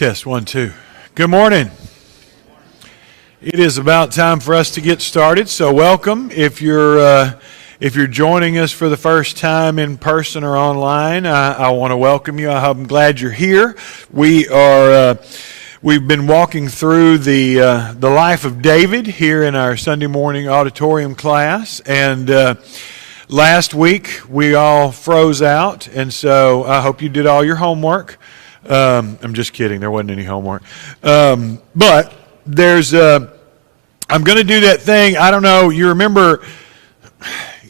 Test 1, 2. Good morning. It is about time for us to get started. So welcome. If you're joining us for the first time in person or online, I want to welcome you. I'm glad you're here. We've been walking through the life of David here in our Sunday morning auditorium class, and last week we all froze out, and so I hope you did all your homework. I'm just kidding. There wasn't any homework. But there's, I'm going to do that thing. I don't know. You remember,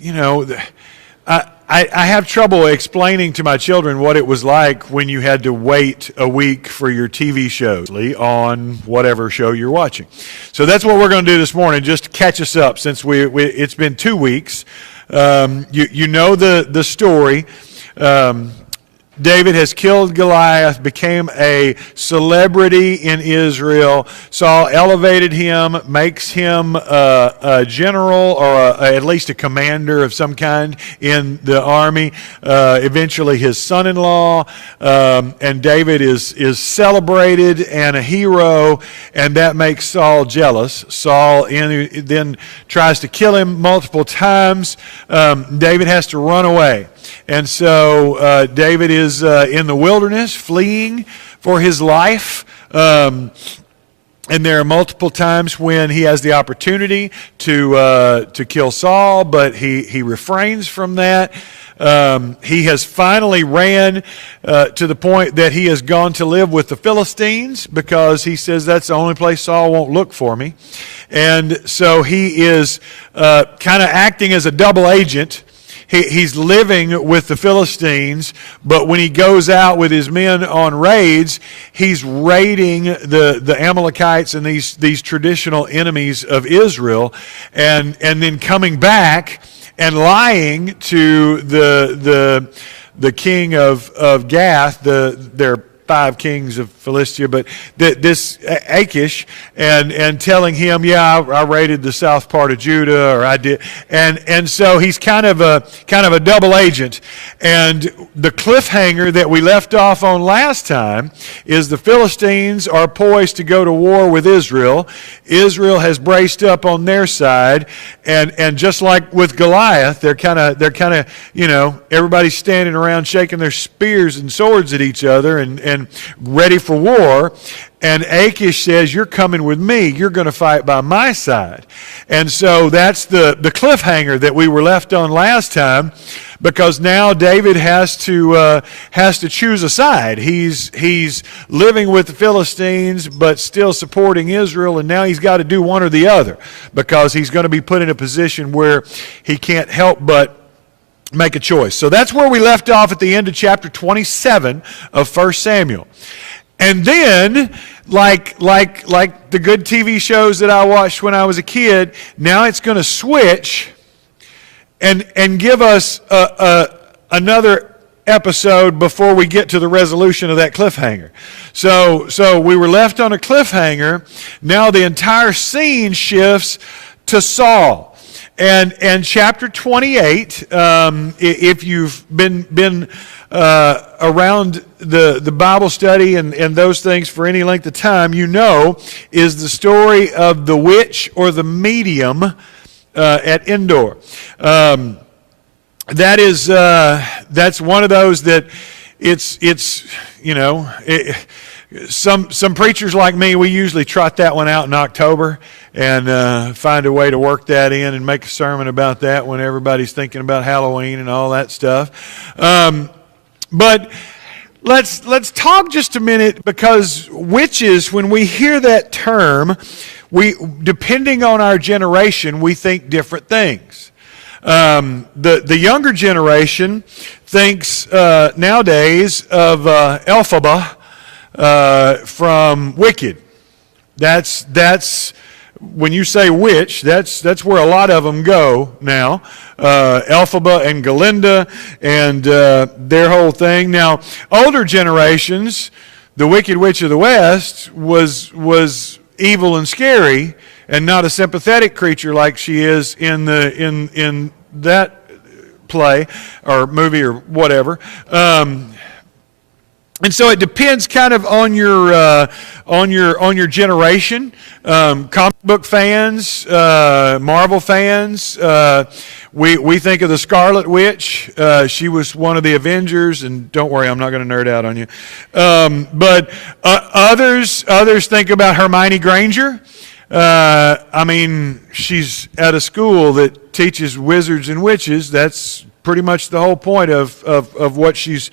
I have trouble explaining to my children what it was like when you had to wait a week for your TV show on whatever show you're watching. So that's what we're going to do this morning, just to catch us up since it's been 2 weeks. You know the story. David has killed Goliath, became a celebrity in Israel. Saul elevated him, makes him a general or at least a commander of some kind in the army. Eventually his son-in-law, and David is celebrated and a hero, and that makes Saul jealous. Saul then tries to kill him multiple times. David has to run away. And so David is in the wilderness, fleeing for his life. And there are multiple times when he has the opportunity to kill Saul, but he refrains from that. He has finally ran to the point that he has gone to live with the Philistines because he says that's the only place Saul won't look for me. And so he is kind of acting as a double agent. He's living with the Philistines, but when he goes out with his men on raids, he's raiding the Amalekites and these traditional enemies of Israel, and then coming back and lying to the king of Gath, their 5 kings of Philistia, but this Achish, and telling him, I raided the south part of Judah, or I did, and so he's kind of a double agent. And the cliffhanger that we left off on last time is the Philistines are poised to go to war with Israel. Israel has braced up on their side, and just like with Goliath, they're kind of everybody's standing around shaking their spears and swords at each other and ready for war. And Achish says, you're coming with me. You're going to fight by my side. And so that's the cliffhanger that we were left on last time, because now David has to choose a side. He's living with the Philistines, but still supporting Israel, and now he's got to do one or the other, because he's going to be put in a position where he can't help but make a choice. So that's where we left off at the end of chapter 27 of 1 Samuel. And then, like the good TV shows that I watched when I was a kid, now it's going to switch and give us another episode before we get to the resolution of that cliffhanger. So we were left on a cliffhanger. Now the entire scene shifts to Saul. And chapter 28, if you've been around the Bible study and those things for any length of time, is the story of the witch or the medium at Endor. That's one of those that some preachers like me, we usually trot that one out in October and find a way to work that in and make a sermon about that when everybody's thinking about Halloween and all that stuff. But let's talk just a minute, because witches, when we hear that term, depending on our generation, we think different things. The younger generation thinks nowadays of Elphaba from Wicked. That's when you say witch, that's where a lot of them go now. Elphaba and Galinda and their whole thing. Now, older generations, the Wicked Witch of the West was evil and scary, and not a sympathetic creature like she is in that play or movie or whatever. And so it depends kind of on your generation. Comic book fans, Marvel fans. We think of the Scarlet Witch. She was one of the Avengers, and don't worry, I'm not going to nerd out on you. But others think about Hermione Granger. I mean, she's at a school that teaches wizards and witches. That's pretty much the whole point of what she's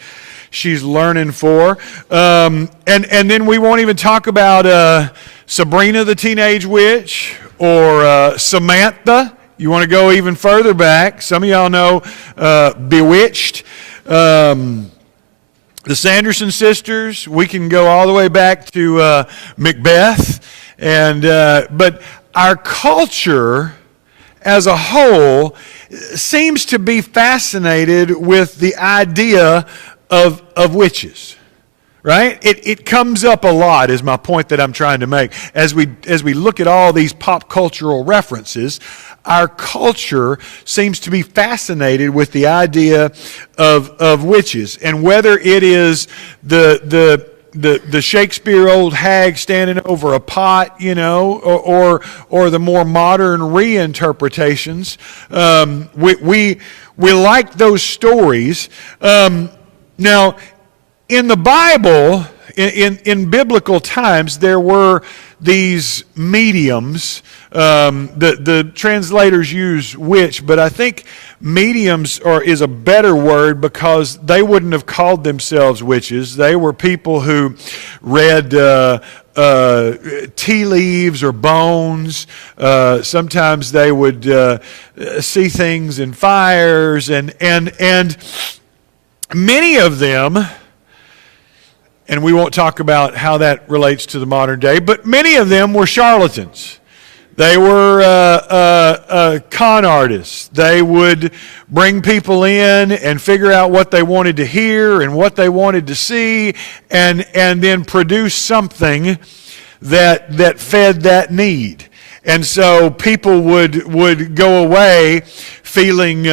learning for. And then we won't even talk about Sabrina the Teenage Witch or Samantha. You want to go even further back. Some of y'all know Bewitched. The Sanderson sisters. We can go all the way back to Macbeth. But our culture as a whole seems to be fascinated with the idea of witches, right? It comes up a lot, is my point that I'm trying to make. As we look at all these pop cultural references, our culture seems to be fascinated with the idea of witches, and whether it is the Shakespeare old hag standing over a pot, you know, or the more modern reinterpretations. We like those stories. Now, in the Bible, in biblical times, there were these mediums. The translators use witch, but I think mediums is a better word because they wouldn't have called themselves witches. They were people who read tea leaves or bones. Sometimes they would see things in fires, and many of them, and we won't talk about how that relates to the modern day, but many of them were charlatans. They were con artists. They would bring people in and figure out what they wanted to hear and what they wanted to see, and then produce something that fed that need. And so people would go away feeling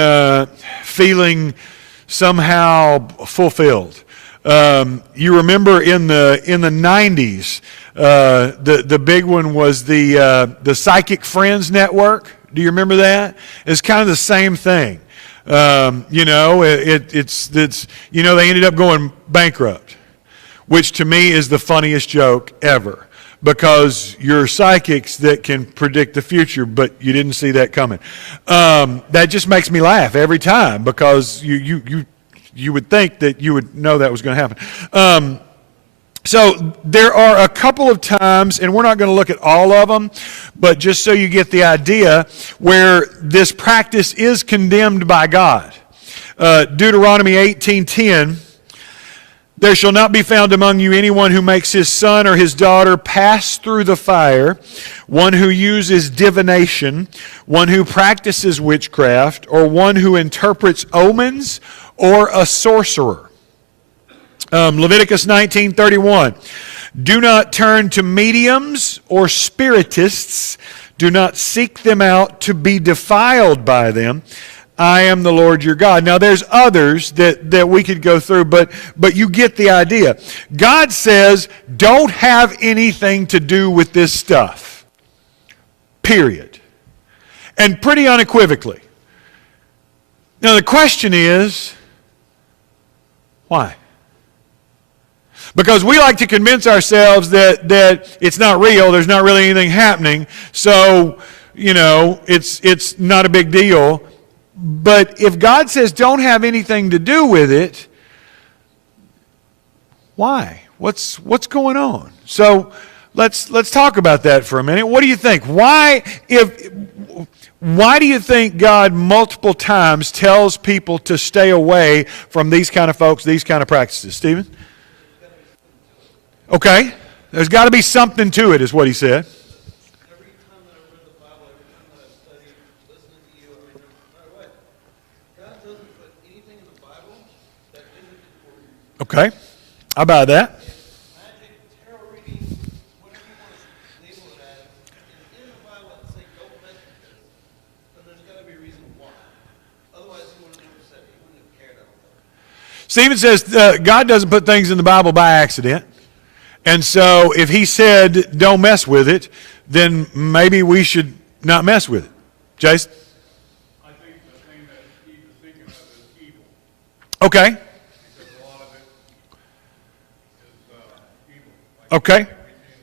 somehow fulfilled. You remember in the 90s, the big one was the Psychic Friends Network. Do you remember that? It's kind of the same thing. You know, it's you know, they ended up going bankrupt, which to me is the funniest joke ever, because you're psychics that can predict the future, but you didn't see that coming. That just makes me laugh every time, because you would think that you would know that was going to happen. So there are a couple of times, and we're not going to look at all of them, but just so you get the idea, where this practice is condemned by God. Deuteronomy 18:10, there shall not be found among you anyone who makes his son or his daughter pass through the fire, one who uses divination, one who practices witchcraft, or one who interprets omens, or a sorcerer. Leviticus 19:31, do not turn to mediums or spiritists. Do not seek them out to be defiled by them. I am the Lord your God. Now there's others that we could go through, but you get the idea. God says, don't have anything to do with this stuff. Period. And pretty unequivocally. Now the question is, why? Because we like to convince ourselves that it's not real, there's not really anything happening, so, you know, it's not a big deal. But if God says don't have anything to do with it, why? What's going on? So let's talk about that for a minute. What do you think? Why do you think God multiple times tells people to stay away from these kind of folks, these kind of practices? Stephen? Okay. There's got to be something to it, is what he said. Every time that I've read the Bible, every time that I've studied, listening to you, I mean, no matter what, God doesn't put anything in the Bible that isn't important. Okay. I buy that. Magic, tarot reading, whatever you want to label it as, and in the Bible and say, don't mess with this, then there's got to be a reason why. Otherwise, he would have never said it. He wouldn't have cared about that. Stephen says God doesn't put things in the Bible by accident. And so if he said don't mess with it, then maybe we should not mess with it. Jason? I think the thing that Steve is thinking of is evil. Okay. Because a lot of it is evil. Like Okay. we see in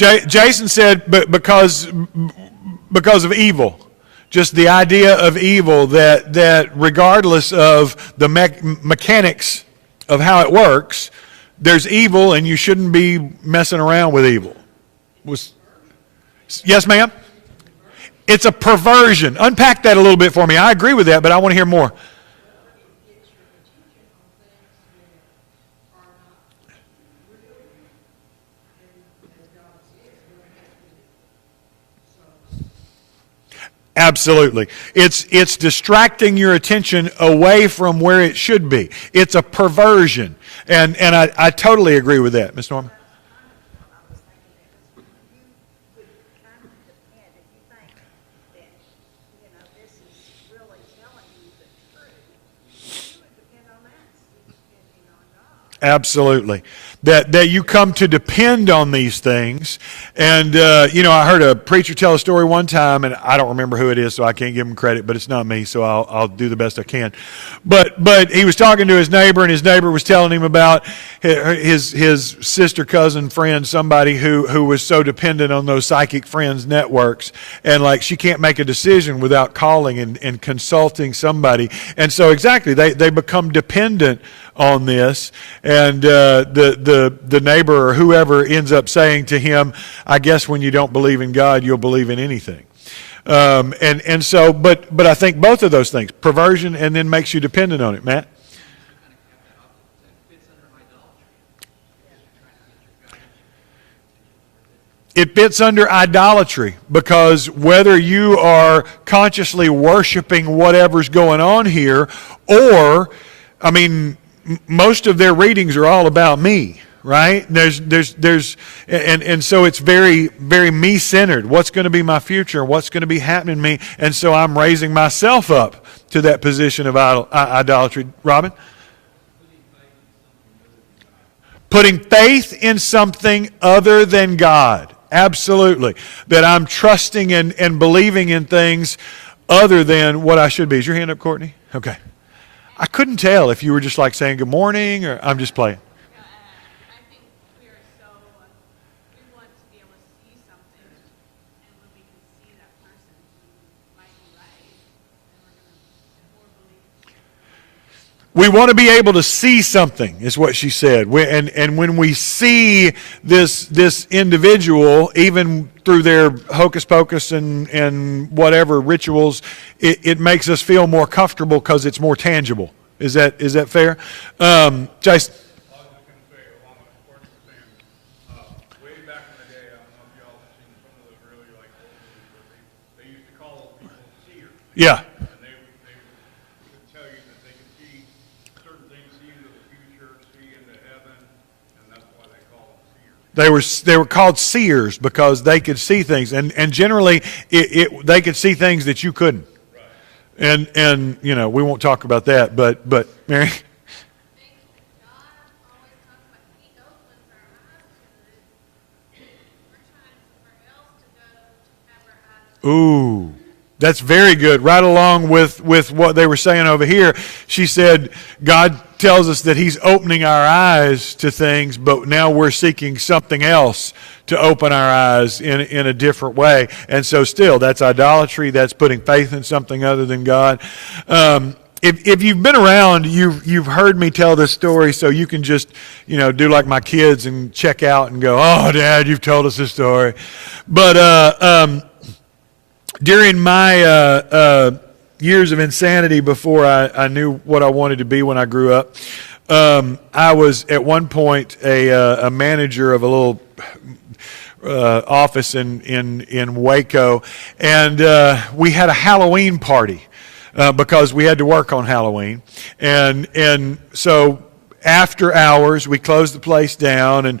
the movie. Jason said because of evil. Just the idea of evil, that regardless of the mechanics of how it works, there's evil and you shouldn't be messing around with evil. Yes, ma'am? It's a perversion. Unpack that a little bit for me. I agree with that, but I want to hear more. Absolutely. It's distracting your attention away from where it should be. It's a perversion. And I totally agree with that, Ms. Norman. Absolutely. That you come to depend on these things. And, I heard a preacher tell a story one time, and I don't remember who it is, so I can't give him credit, but it's not me, so I'll do the best I can. But he was talking to his neighbor, and his neighbor was telling him about his sister, cousin, friend, somebody who was so dependent on those psychic friends networks. And, like, she can't make a decision without calling and consulting somebody. And so, exactly, they become dependent on this, and the neighbor or whoever ends up saying to him, I guess when you don't believe in God, you'll believe in anything. And so, but I think both of those things, perversion and then makes you dependent on it. Matt? It fits under idolatry, because whether you are consciously worshiping whatever's going on here, or, most of their readings are all about me, right? And so it's very, very me-centered. What's going to be my future? What's going to be happening to me? And so I'm raising myself up to that position of idolatry. Robin? Putting faith in something other than God. Absolutely. That I'm trusting and believing in things other than what I should be. Is your hand up, Courtney? Okay. I couldn't tell if you were just like saying good morning, or I'm just playing. I think we are so, we want to be able to see something, and when we can see that person who might be right, then we're going to more believe. We want to be able to see something, is what she said. And when we see this individual, even through their hocus pocus and whatever rituals, it makes us feel more comfortable because it's more tangible. Is that fair? Jason? I was just going to say, along with what Courtney was saying, way back in the day, I don't know if y'all have seen some of those really old movies, but they used to call those people seers. Yeah. And they would tell you that they could see certain things, see into the future, see into heaven, and that's why they call them seers. They were called seers because they could see things, and generally they could see things that you couldn't. Right. And we won't talk about that, but Mary. Ooh, that's very good. Right along with what they were saying over here. She said, God tells us that he's opening our eyes to things, but now we're seeking something else to open our eyes in a different way. And so still, that's idolatry. That's putting faith in something other than God. If you've been around, you've heard me tell this story, so you can just, do like my kids and check out and go, oh, Dad, you've told us this story. But during my years of insanity before I knew what I wanted to be when I grew up, I was at one point a manager of a little office in Waco, and we had a Halloween party because we had to work on Halloween, and so after hours we closed the place down and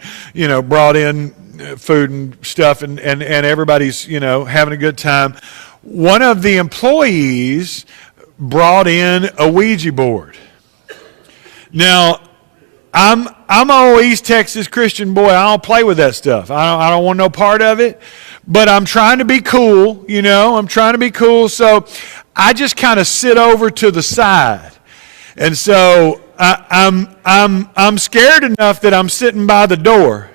brought in food and stuff, and everybody's having a good time. One of the employees brought in a Ouija board. Now, I'm an old East Texas Christian boy. I don't play with that stuff. I don't want no part of it. But I'm trying to be cool, you know. I'm trying to be cool. So I just kind of sit over to the side. And so I'm scared enough that I'm sitting by the door.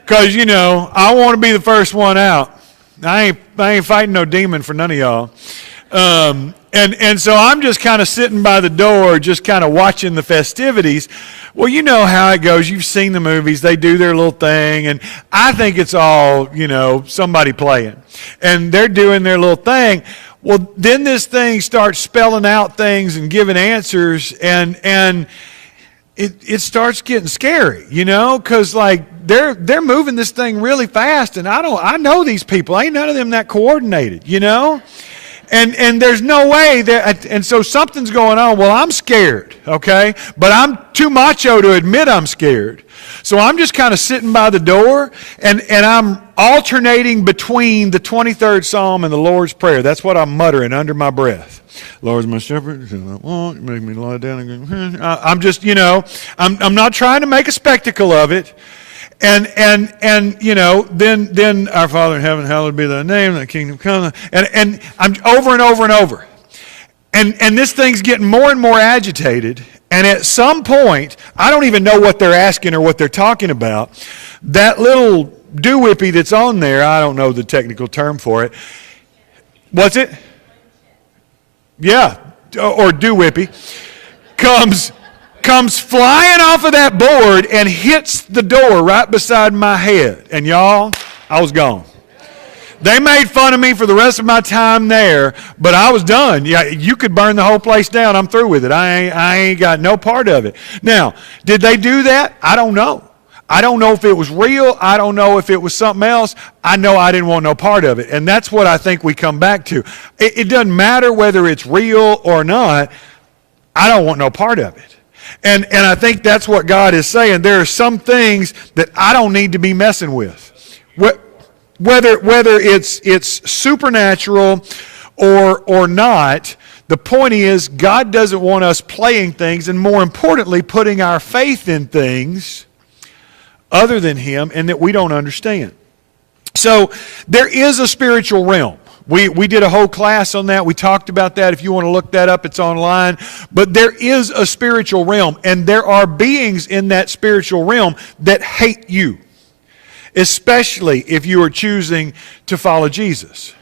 Because, you know, I want to be the first one out. I ain't fighting no demon for none of y'all. And so I'm just kind of sitting by the door, just kind of watching the festivities. Well, you know how it goes. You've seen the movies. They do their little thing, and I think it's all, you know, somebody playing. And they're doing their little thing. Well, then this thing starts spelling out things and giving answers, and it starts getting scary, you know, because like they're moving this thing really fast, and I know these people. Ain't none of them that coordinated, you know. And there's no way that, and so something's going on. Well, I'm scared, okay? But I'm too macho to admit I'm scared. So I'm just kind of sitting by the door, and I'm alternating between the 23rd Psalm and the Lord's Prayer. That's what I'm muttering under my breath. Lord's my shepherd, make me lie down and go. I'm just, you know, I'm not trying to make a spectacle of it. And you know, then our Father in heaven, hallowed be thy name, thy kingdom come. And I'm over and over and over. And this thing's getting more and more agitated. And at some point, I don't even know what they're asking or what they're talking about. That little doo-whippy that's on there, I don't know the technical term for it. What's it? Yeah, or doo-whippy. Comes flying off of that board and hits the door right beside my head. And y'all, I was gone. They made fun of me for the rest of my time there, but I was done. Yeah, you could burn the whole place down. I'm through with it. I ain't got no part of it. Now, did they do that? I don't know. I don't know if it was real. I don't know if it was something else. I know I didn't want no part of it. And that's what I think we come back to. It doesn't matter whether it's real or not. I don't want no part of it. And I think that's what God is saying. There are some things that I don't need to be messing with. Whether it's supernatural or not, the point is God doesn't want us playing things, and more importantly, putting our faith in things other than Him and that we don't understand. So there is a spiritual realm. We did a whole class on that. We talked about that. If you want to look that up, it's online. But there is a spiritual realm, and there are beings in that spiritual realm that hate you, especially if you are choosing to follow Jesus.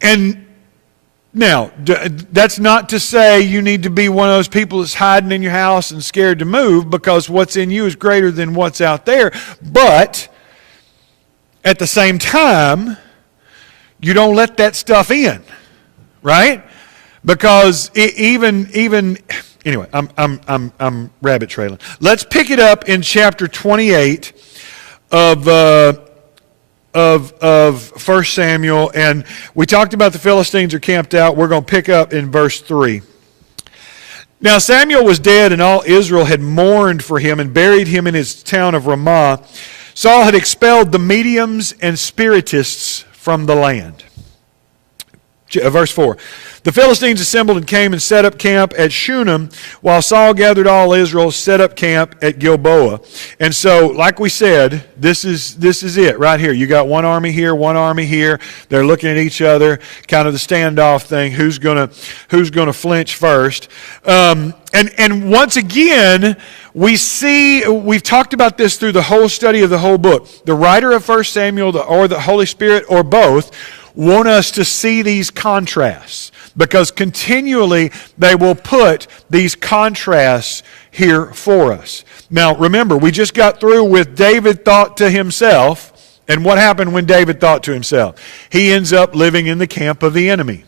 And now, that's not to say you need to be one of those people that's hiding in your house and scared to move, because what's in you is greater than what's out there. But at the same time, you don't let that stuff in, right? Because even anyway, I'm rabbit trailing. Let's pick it up in chapter 28 of 1 Samuel, and we talked about the Philistines are camped out. We're going to pick up in verse 3. Now Samuel was dead, and all Israel had mourned for him and buried him in his town of Ramah. Saul had expelled the mediums and spiritists from the land. Verse 4. The Philistines assembled and came and set up camp at Shunem, while Saul gathered all Israel, set up camp at Gilboa. And so, like we said, this is it right here. You got one army here, one army here. They're looking at each other, kind of the standoff thing. Who's gonna flinch first? And once again, we've talked about this through the whole study of the whole book. The writer of 1 Samuel or the Holy Spirit or both want us to see these contrasts, because continually they will put these contrasts here for us. Now remember, we just got through with David thought to himself, and what happened when David thought to himself? He ends up living in the camp of the enemy.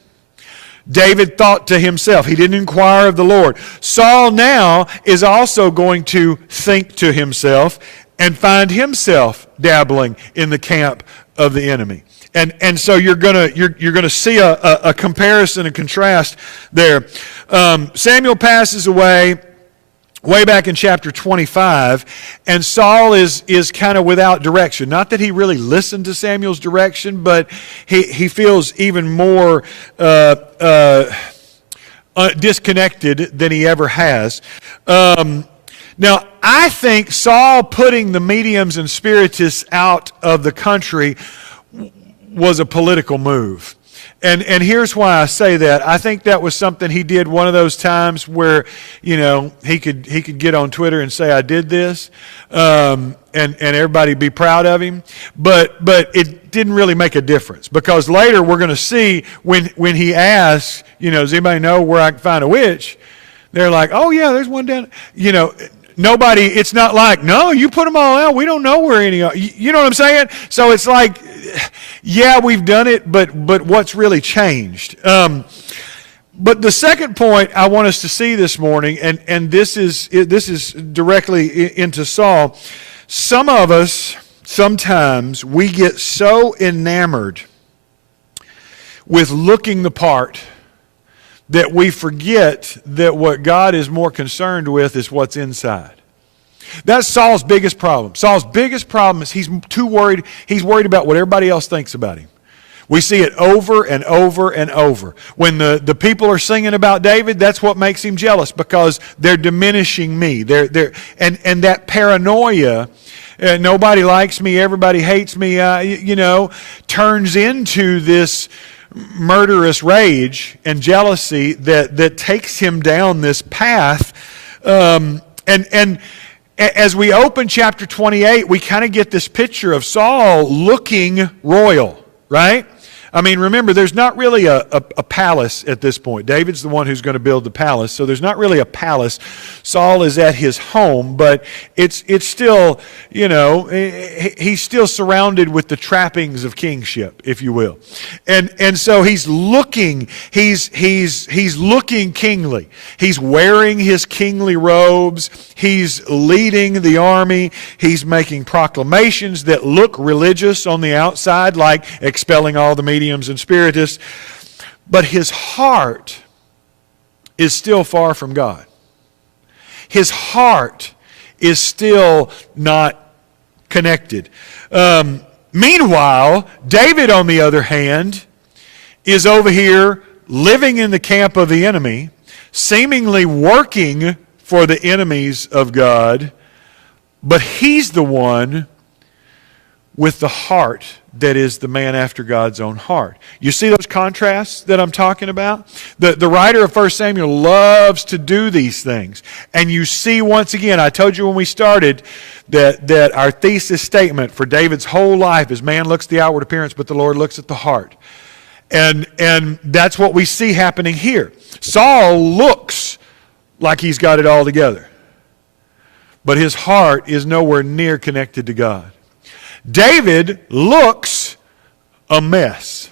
David thought to himself. He didn't inquire of the Lord. Saul now is also going to think to himself and find himself dabbling in the camp of the enemy. And so you're gonna see a comparison and contrast there. Samuel passes away way back in chapter 25, and Saul is kind of without direction. Not that he really listened to Samuel's direction, but he feels even more disconnected than he ever has. Now, I think Saul putting the mediums and spiritists out of the country was a political move. And here's why I say that. I think that was something he did one of those times where, you know, he could get on Twitter and say, I did this, and everybody be proud of him. But it didn't really make a difference, because later we're going to see when he asks, you know, does anybody know where I can find a witch? They're like, oh yeah, there's one down, you know. Nobody, it's not like, no, you put them all out. We don't know where any are. You know what I'm saying? So it's like, yeah, we've done it, but what's really changed? But the second point I want us to see this morning, and this is directly into Saul. Some of us, sometimes, we get so enamored with looking the part that we forget that what God is more concerned with is what's inside. That's Saul's biggest problem. Saul's biggest problem is he's too worried. He's worried about what everybody else thinks about him. We see it over and over and over. When the people are singing about David, that's what makes him jealous, because they're diminishing me. And that paranoia, nobody likes me, everybody hates me, turns into this murderous rage and jealousy that takes him down this path. And as we open chapter 28, we kind of get this picture of Saul looking royal, right? I mean, remember, there's not really a palace at this point. David's the one who's going to build the palace, so there's not really a palace. Saul is at his home, but it's still, he's still surrounded with the trappings of kingship, if you will. And so he's looking kingly. He's wearing his kingly robes. He's leading the army. He's making proclamations that look religious on the outside, like expelling all the mediums and spiritists, but his heart is still far from God. His heart is still not connected. Meanwhile, David, on the other hand, is over here living in the camp of the enemy, seemingly working for the enemies of God, but he's the one with the heart that is the man after God's own heart. You see those contrasts that I'm talking about? The writer of 1 Samuel loves to do these things. And you see, once again, I told you when we started that our thesis statement for David's whole life is man looks at the outward appearance, but the Lord looks at the heart. And that's what we see happening here. Saul looks like he's got it all together, but his heart is nowhere near connected to God. David looks a mess,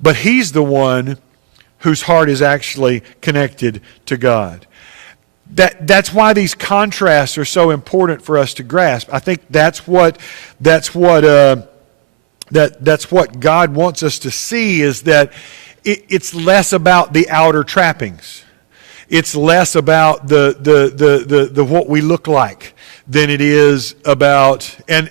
but he's the one whose heart is actually connected to God. That's why these contrasts are so important for us to grasp. I think that's what God wants us to see, is that it's less about the outer trappings. It's less about the what we look like than it is about, and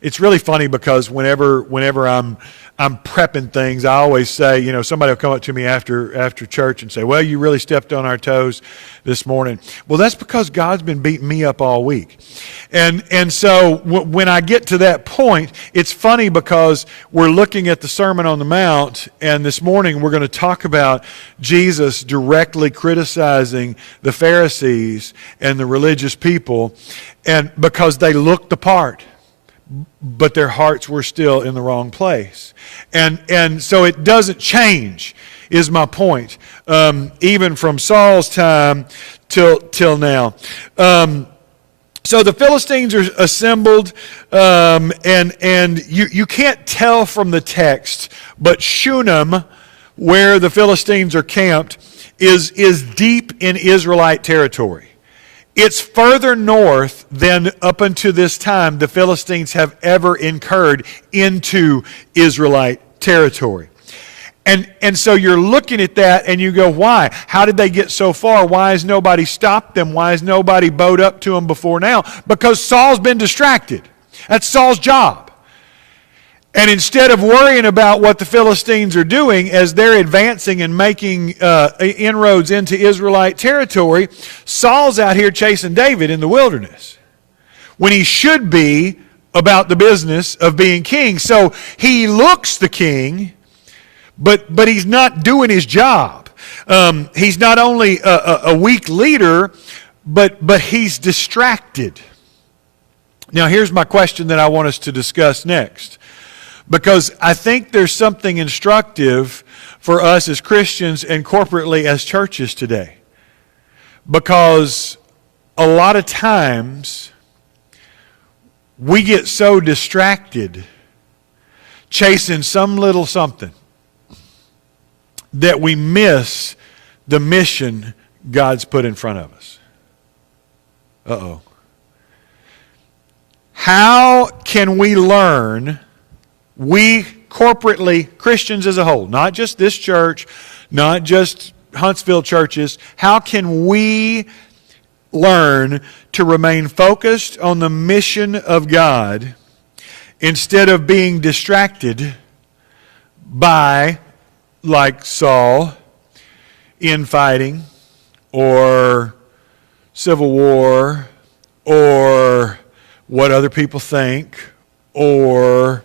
it's really funny, because whenever I'm prepping things, I always say, somebody will come up to me after church and say, well, you really stepped on our toes this morning. Well, that's because God's been beating me up all week. And so when I get to that point, it's funny, because we're looking at the Sermon on the Mount, and this morning we're going to talk about Jesus directly criticizing the Pharisees and the religious people, and because they looked the part, but their hearts were still in the wrong place. And so it doesn't change, is my point, even from Saul's time till now. So the Philistines are assembled, and you can't tell from the text, but Shunem, where the Philistines are camped, is deep in Israelite territory. It's further north than up until this time the Philistines have ever incurred into Israelite territory. And so you're looking at that and you go, why? How did they get so far? Why has nobody stopped them? Why has nobody bowed up to them before now? Because Saul's been distracted. That's Saul's job. And instead of worrying about what the Philistines are doing as they're advancing and making inroads into Israelite territory, Saul's out here chasing David in the wilderness when he should be about the business of being king. So he looks the king, but he's not doing his job. He's not only a weak leader, but he's distracted. Now here's my question that I want us to discuss next, because I think there's something instructive for us as Christians and corporately as churches today. Because a lot of times we get so distracted chasing some little something that we miss the mission God's put in front of us. Uh-oh. How can we learn, we corporately, Christians as a whole, not just this church, not just Huntsville churches, how can we learn to remain focused on the mission of God instead of being distracted by, like Saul, infighting or civil war or what other people think, or,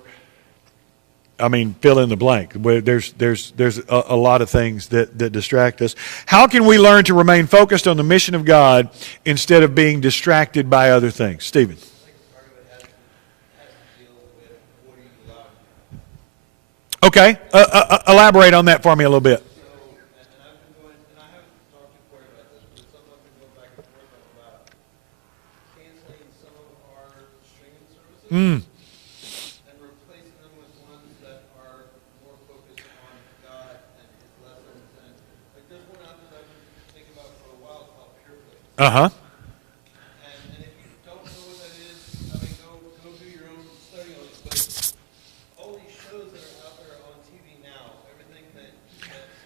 I mean, fill in the blank. There's a lot of things that distract us. How can we learn to remain focused on the mission of God instead of being distracted by other things? Stephen. I think part of it has to deal with what are you allowed to do. Okay, elaborate on that for me a little bit. So, and I've been going, and I haven't talked to Corey about this, but it's something I've been going back and forth on about canceling some of our streaming services and replacing them with ones that are more focused on God and His lessons. And like there's one out there that I've been thinking about for a while called Pure Place. Uh-huh. And if you don't know what that is, I mean, go do your own study on it. But all these shows that are out there on TV now, everything that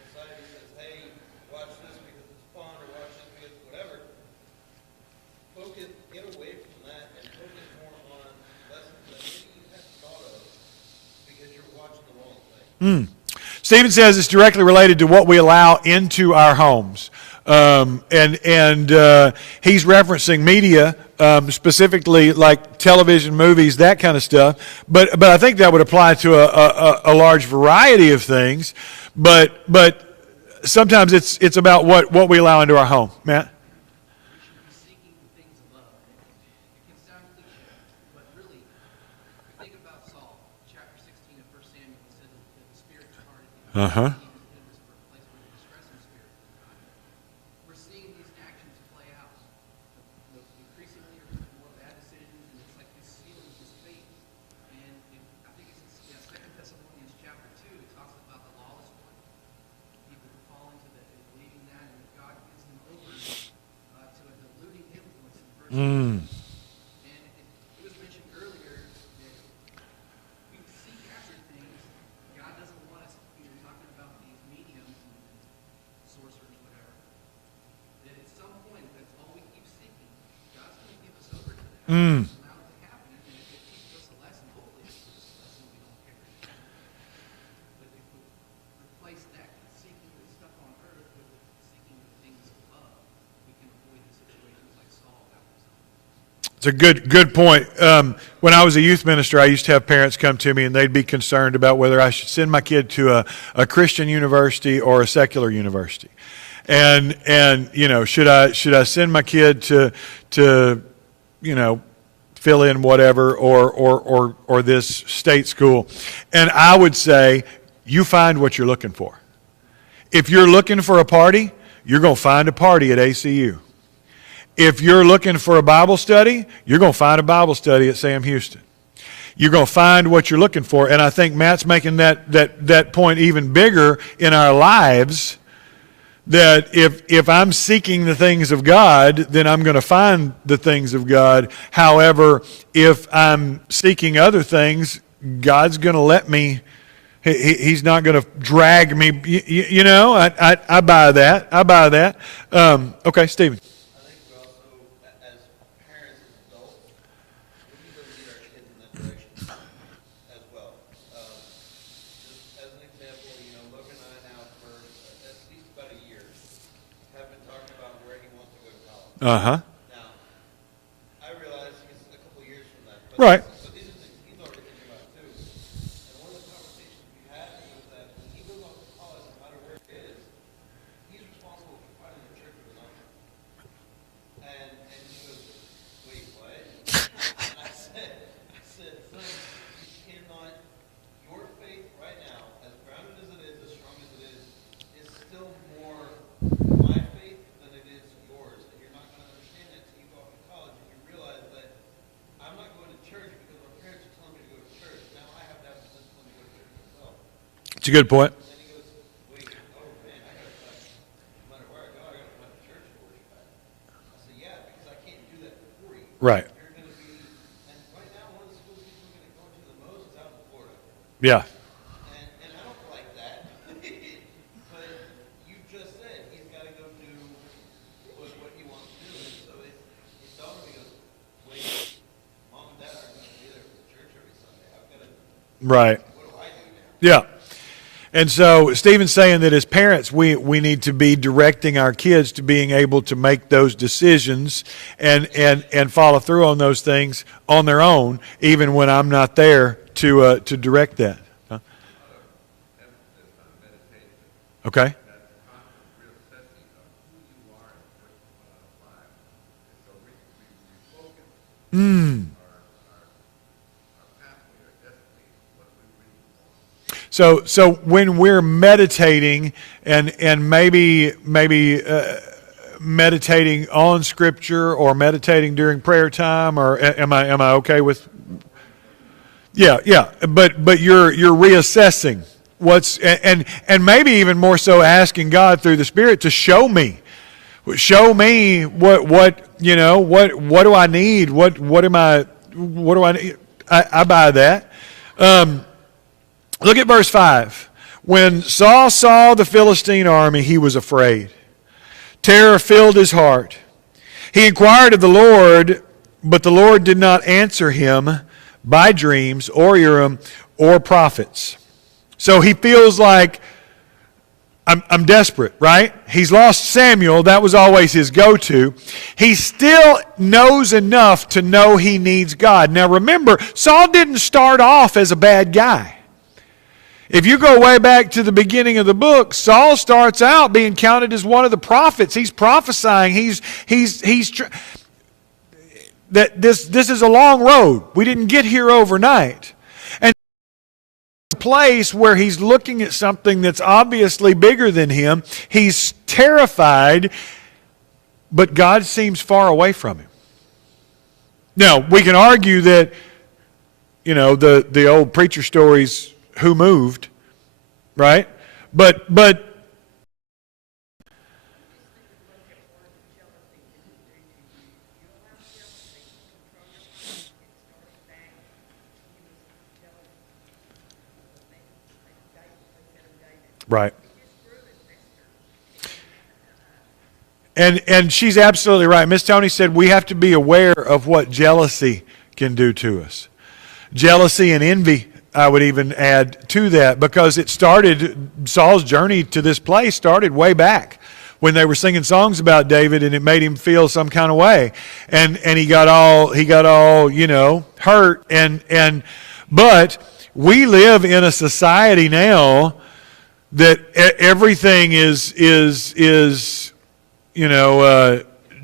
society says, hey, watch this because it's fun, or watch this because whatever. Focus, get away from that and focus more on lessons that maybe you hadn't thought of because you're watching the wrong thing. Stephen says it's directly related to what we allow into our homes. And he's referencing media, specifically like television, movies, that kind of stuff. But I think that would apply to a large variety of things. But sometimes it's about what we allow into our home. Matt? Seeking the things above. It can sound cliche, but really, think about Saul. Chapter 16 of 1 Samuel, it says that the Spirit departed him. Uh-huh. He was for a place where the distressing spirit. We're seeing these actions play out. Increasingly, there's more bad decisions, and it's like this seal of his fate. And I think it's 2 Thessalonians chapter 2, it talks about the lawless one. People who fall into believing that, and God gives them over to a deluding influence in the first place. And it was mentioned earlier that we seek after things. God doesn't want us, talking about these mediums and sorcerers, whatever, that at some point, if that's all we keep seeking, God's going to give us over to that. Allow it to happen, and if it teaches us a lesson, hopefully it teaches us a lesson we don't care. But if we replace that seeking the stuff on earth with seeking the things above, we can avoid the situations like Saul got himself. It's a good point. When I was a youth minister, I used to have parents come to me and they'd be concerned about whether I should send my kid to a Christian university or a secular university. And should I send my kid to fill in whatever or this state school? And I would say, you find what you're looking for. If you're looking for a party, you're going to find a party at ACU. If you're looking for a Bible study, you're going to find a Bible study at Sam Houston. You're going to find what you're looking for. And I think Matt's making that point even bigger in our lives, that if I'm seeking the things of God, then I'm going to find the things of God. However, if I'm seeking other things, God's going to let me. He's not going to drag me. I buy that. Okay, Stephen. I think we also, as parents, as adults, we need to lead our kids in that direction as well. Uh-huh. Now, I realize he's a couple years from that. But Right. But these are things he's already thinking about too. And one of the conversations we had was that when he goes off to college, no matter where it is, he's responsible for finding a church of his own. And he goes, wait, what? And I said, son, you cannot, your faith right now, as grounded as it is, as strong as it is still more my faith than it is yours. And you're not going to understand that until you go off to college and you realize that I'm not going to church because my parents are telling me to go to church. Now I have to have the discipline to go to church myself. It's a good point. And he goes, wait, oh man, I gotta find, no matter where I go, I gotta find a church to worship at. I said, yeah, because I can't do that for you. Right. You're gonna be, and right now, one of the schools people are gonna go to the most is out in Florida. Yeah. And I don't like that. But you just said he's gotta go do what he wants to do. And so his daughter goes, wait, mom and dad aren't gonna be there for the church every Sunday. I've gotta, Right. what do I do now? Yeah. And so Stephen's saying that as parents, we need to be directing our kids to being able to make those decisions and follow through on those things on their own, even when I'm not there to direct that. Huh? Okay. So when we're meditating and maybe meditating on Scripture or meditating during prayer time, or am I okay with? Yeah. But you're reassessing what's and maybe even more so asking God through the Spirit to show me what do I need? What do I need? I buy that. Look at verse 5. When Saul saw the Philistine army, he was afraid. Terror filled his heart. He inquired of the Lord, but the Lord did not answer him by dreams or Urim or prophets. So he feels like, I'm desperate, right? He's lost Samuel. That was always his go-to. He still knows enough to know he needs God. Now remember, Saul didn't start off as a bad guy. If you go way back to the beginning of the book, Saul starts out being counted as one of the prophets. He's prophesying. That this is a long road. We didn't get here overnight. And a place where he's looking at something that's obviously bigger than him. He's terrified, but God seems far away from him. Now, we can argue that, the old preacher stories, who moved, right? But right. And she's absolutely right. Miss Tony said we have to be aware of what jealousy can do to us. Jealousy and envy, I would even add to that, because Saul's journey to this place started way back when they were singing songs about David, and it made him feel some kind of way. And he got all hurt. But we live in a society now that everything is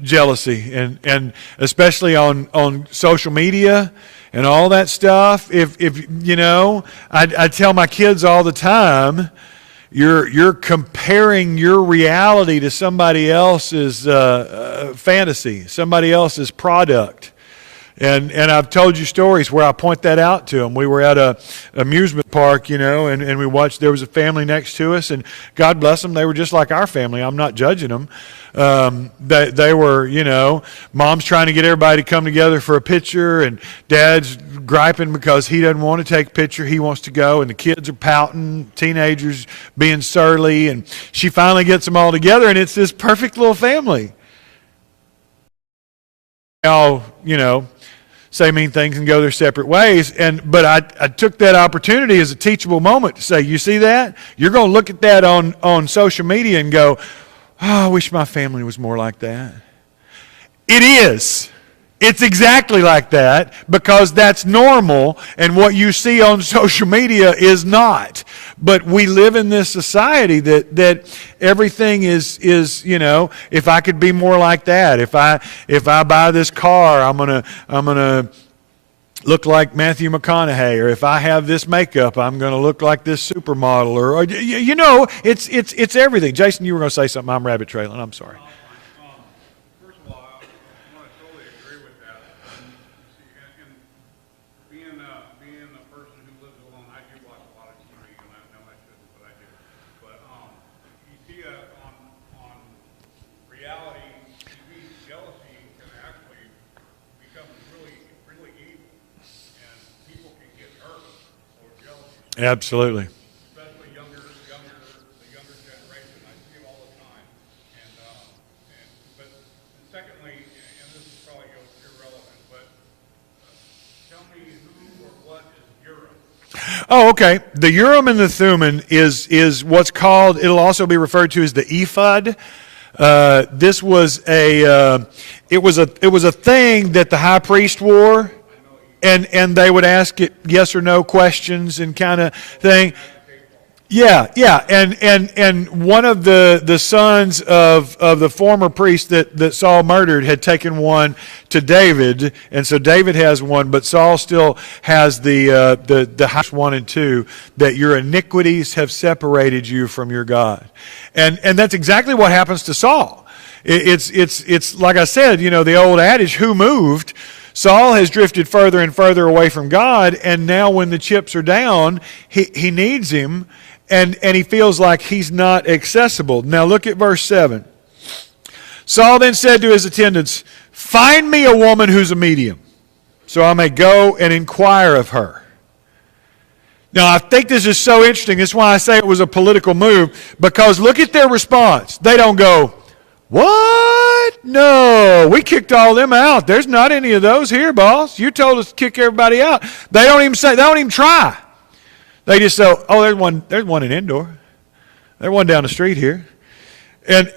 jealousy, and especially on social media and all that stuff. If I tell my kids all the time, you're comparing your reality to somebody else's fantasy, somebody else's product. And I've told you stories where I point that out to them. We were at a amusement park, and we watched. There was a family next to us, and God bless them, they were just like our family. I'm not judging them. They were, mom's trying to get everybody to come together for a picture, and dad's griping because he doesn't want to take a picture. He wants to go, and the kids are pouting, teenagers being surly, and she finally gets them all together, and it's this perfect little family. All, say mean things and go their separate ways. But I took that opportunity as a teachable moment to say, you see that? You're going to look at that on social media and go, oh, I wish my family was more like that. It is. It's exactly like that because that's normal, and what you see on social media is not. But we live in this society that everything is if I could be more like that, if I buy this car, I'm gonna look like Matthew McConaughey, or if I have this makeup, I'm going to look like this supermodel, or it's everything. Jason, you were going to say something. I'm rabbit trailing. I'm sorry. First of all, I want to totally agree with that. And being a person who lives alone, I do watch a lot of TV, and I know I shouldn't, but I do. But you see on reality TV, jealousy can actually become really, really evil, and people can get hurt or jealousy. Absolutely. Especially the younger generation. I see it all the time. But secondly, and this is probably irrelevant, but tell me who or what is Urim? Oh, okay. The Urim and the Thummim is what's called. It'll also be referred to as the ephod. This was it was a thing that the high priest wore, and they would ask it yes or no questions and kind of thing. Yeah, and one of the sons of the former priest that Saul murdered had taken one to David, and so David has one, but Saul still has the highest 1 and 2, that your iniquities have separated you from your God, and that's exactly what happens to Saul. It's like I said, the old adage, who moved? Saul has drifted further and further away from God, and now when the chips are down, he needs him, and he feels like he's not accessible. Now look at verse 7. Saul then said to his attendants, "Find me a woman who's a medium, so I may go and inquire of her." Now I think this is so interesting. That's why I say it was a political move, because look at their response. They don't go, "What? No, we kicked all them out. There's not any of those here, boss. You told us to kick everybody out." They don't even try. They just say, "Oh, there's one in Endor. There's one down the street here." And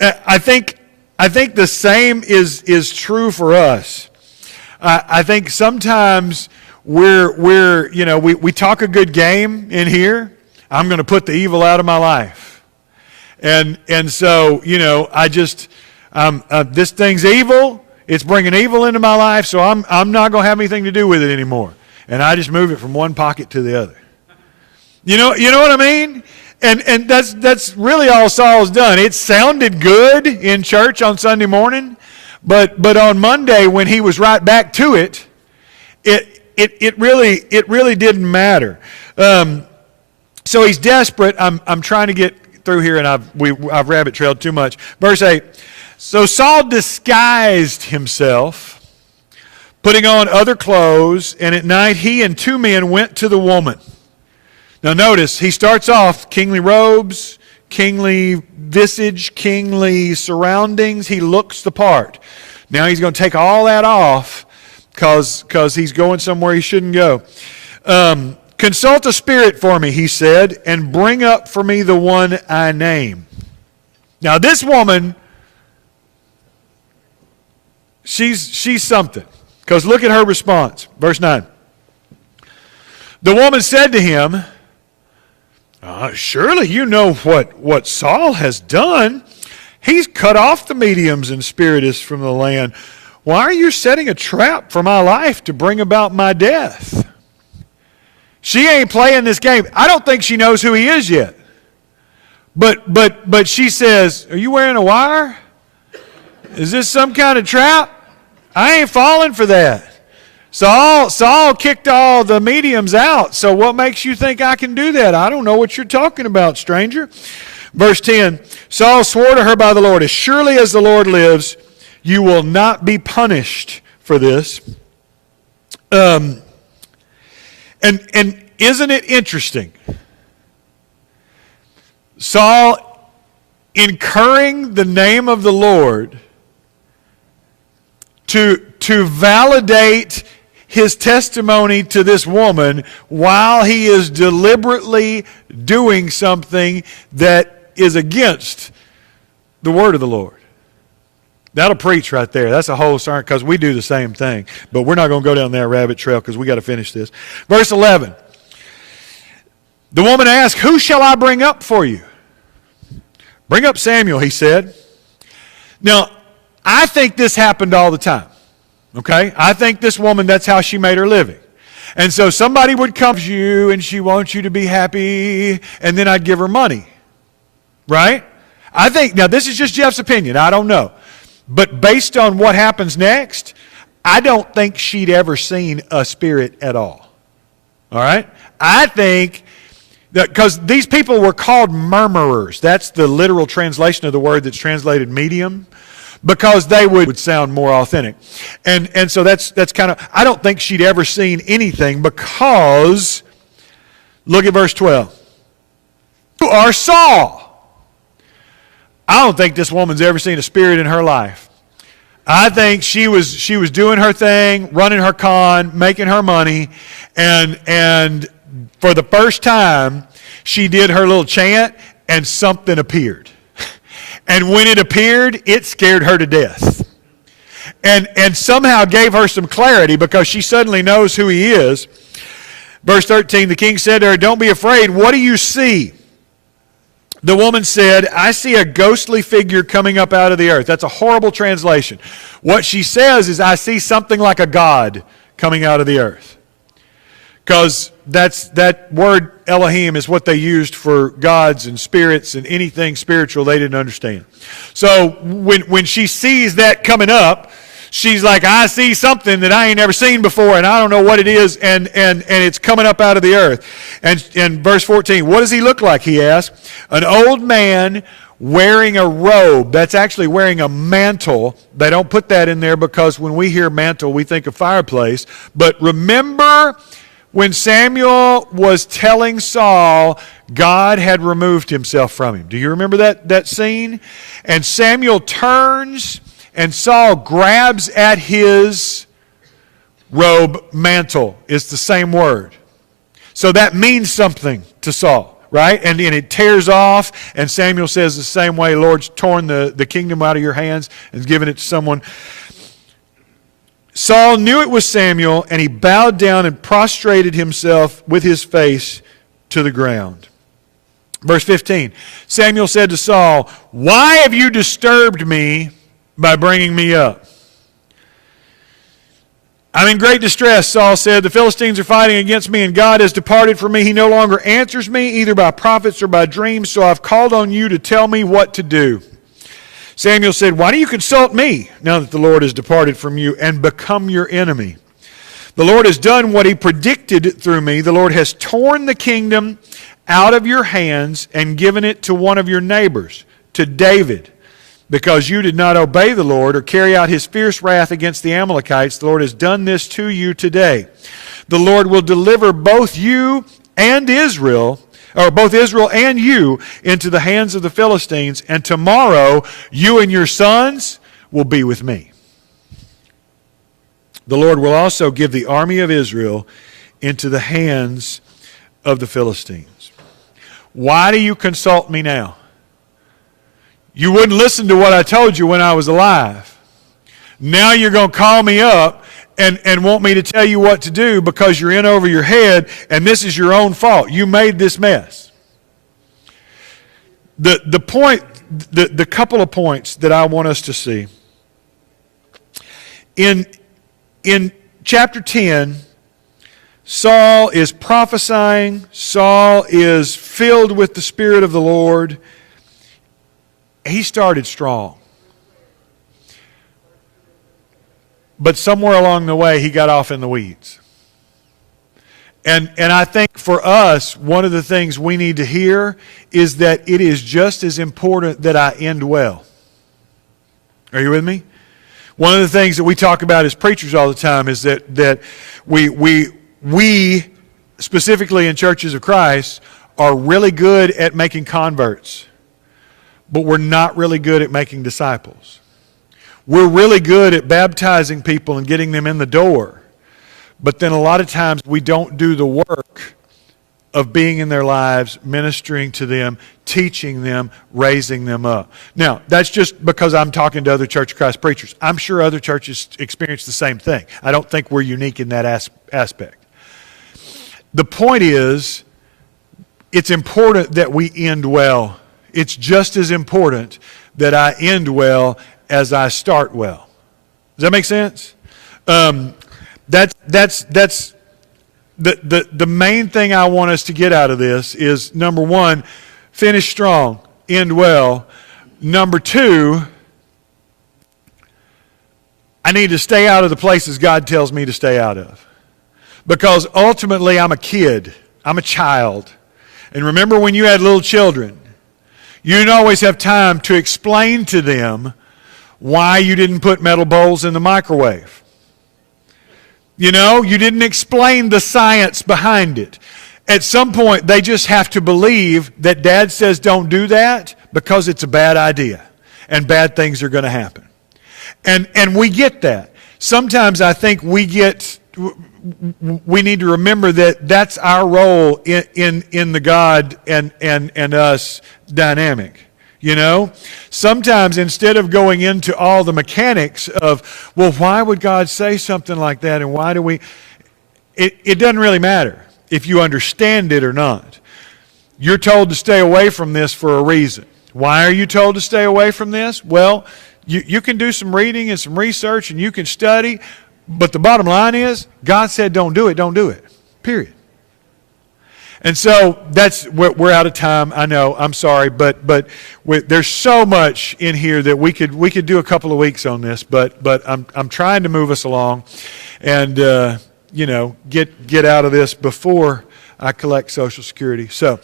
I think the same is true for us. I think sometimes we talk a good game in here. I'm going to put the evil out of my life. And so, this thing's evil. It's bringing evil into my life, so I'm not going to have anything to do with it anymore. And I just move it from one pocket to the other. You know what I mean? And that's really all Saul's done. It sounded good in church on Sunday morning, but on Monday when he was right back to it, it really didn't matter. So he's desperate. I'm trying to get through here, and I've rabbit trailed too much. Verse 8. So Saul disguised himself, putting on other clothes, and at night he and 2 men went to the woman. Now notice, he starts off kingly robes, kingly visage, kingly surroundings. He looks the part. Now he's going to take all that off because he's going somewhere he shouldn't go. "Consult a spirit for me," he said, "and bring up for me the one I name." Now this woman, she's something. Because look at her response. Verse 9. The woman said to him, "Surely you know what Saul has done. He's cut off the mediums and spiritists from the land. Why are you setting a trap for my life to bring about my death?" She ain't playing this game. I don't think she knows who he is yet. But she says, "Are you wearing a wire? Is this some kind of trap? I ain't falling for that. Saul kicked all the mediums out, so what makes you think I can do that? I don't know what you're talking about, stranger." Verse 10, Saul swore to her by the Lord, "As surely as the Lord lives, you will not be punished for this." And isn't it interesting? Saul incurring the name of the Lord to validate his testimony to this woman while he is deliberately doing something that is against the word of the Lord. That'll preach right there. That's a whole sermon because we do the same thing. But we're not going to go down that rabbit trail because we got to finish this. Verse 11. The woman asked, who shall I bring up for you? Bring up Samuel, he said. Now, I think this happened all the time. Okay? I think this woman, that's how she made her living. And so somebody would come to you and she wants you to be happy, and then I'd give her money. Right? I think, now this is just Jeff's opinion. I don't know. But based on what happens next, I don't think she'd ever seen a spirit at all. All right? I think that because these people were called murmurers. That's the literal translation of the word that's translated medium. Because they would sound more authentic. And so that's kind of, I don't think she'd ever seen anything because, look at verse 12. You are Saul. I don't think this woman's ever seen a spirit in her life. I think she was doing her thing, running her con, making her money, and for the first time, she did her little chant, and something appeared. And when it appeared, it scared her to death. And somehow gave her some clarity because she suddenly knows who he is. Verse 13, the king said to her, don't be afraid. What do you see? The woman said, I see a ghostly figure coming up out of the earth. That's a horrible translation. What she says is, I see something like a god coming out of the earth. Because that word Elohim is what they used for gods and spirits and anything spiritual they didn't understand. So when she sees that coming up, she's like, I see something that I ain't never seen before, and I don't know what it is, and it's coming up out of the earth. And verse 14, what does he look like, he asked. An old man wearing a robe. That's actually wearing a mantle. They don't put that in there because when we hear mantle, we think of fireplace. But remember when Samuel was telling Saul, God had removed himself from him. Do you remember that scene? And Samuel turns and Saul grabs at his robe, mantle. It's the same word. So that means something to Saul, right? And it tears off, and Samuel says the same way, Lord's torn the kingdom out of your hands and given it to someone. Saul knew it was Samuel, and he bowed down and prostrated himself with his face to the ground. Verse 15, Samuel said to Saul, why have you disturbed me by bringing me up? I'm in great distress, Saul said. The Philistines are fighting against me, and God has departed from me. He no longer answers me, either by prophets or by dreams, so I've called on you to tell me what to do. Samuel said, why do you consult me now that the Lord has departed from you and become your enemy? The Lord has done what he predicted through me. The Lord has torn the kingdom out of your hands and given it to one of your neighbors, to David. Because you did not obey the Lord or carry out his fierce wrath against the Amalekites, the Lord has done this to you today. The Lord will deliver both you and Israel, or both Israel and you, into the hands of the Philistines, and tomorrow you and your sons will be with me. The Lord will also give the army of Israel into the hands of the Philistines. Why do you consult me now? You wouldn't listen to what I told you when I was alive. Now you're going to call me up and want me to tell you what to do because you're in over your head, and this is your own fault. You made this mess. The couple of points that I want us to see. In chapter 10, Saul is prophesying. Saul is filled with the Spirit of the Lord. He started strong. But somewhere along the way, he got off in the weeds. And I think for us, one of the things we need to hear is that it is just as important that I end well. Are you with me? One of the things that we talk about as preachers all the time is that we specifically in churches of Christ, are really good at making converts, but we're not really good at making disciples. We're really good at baptizing people and getting them in the door, but then a lot of times we don't do the work of being in their lives, ministering to them, teaching them, raising them up. Now, that's just because I'm talking to other Church of Christ preachers. I'm sure other churches experience the same thing. I don't think we're unique in that aspect. The point is, it's important that we end well. It's just as important that I end well as I start well. Does that make sense? That's the main thing I want us to get out of this is, number one, finish strong, end well. Number two, I need to stay out of the places God tells me to stay out of. Because ultimately I'm a kid. I'm a child. And remember when you had little children, you didn't always have time to explain to them why you didn't put metal bowls in the microwave. You know, you didn't explain the science behind it. At some point, they just have to believe that Dad says don't do that because it's a bad idea and bad things are going to happen. And we get that. Sometimes I think we need to remember that that's our role in the God and us dynamic. You know, sometimes instead of going into all the mechanics of, well, why would God say something like that, and why do we, it doesn't really matter if you understand it or not. You're told to stay away from this for a reason. Why are you told to stay away from this? Well, you can do some reading and some research and you can study, but the bottom line is, God said don't do it, period. And so we're out of time. I know. I'm sorry, but there's so much in here that we could do a couple of weeks on this. But I'm trying to move us along, and get out of this before I collect Social Security. So,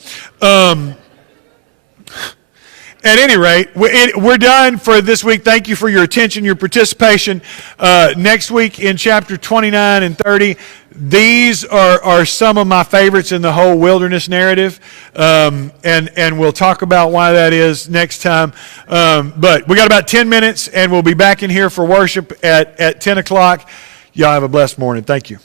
at any rate, we're done for this week. Thank you for your attention, your participation. Next week in chapter 29 and 30, these are some of my favorites in the whole wilderness narrative, and we'll talk about why that is next time. But we got about 10 minutes, and we'll be back in here for worship at 10 o'clock. Y'all have a blessed morning. Thank you.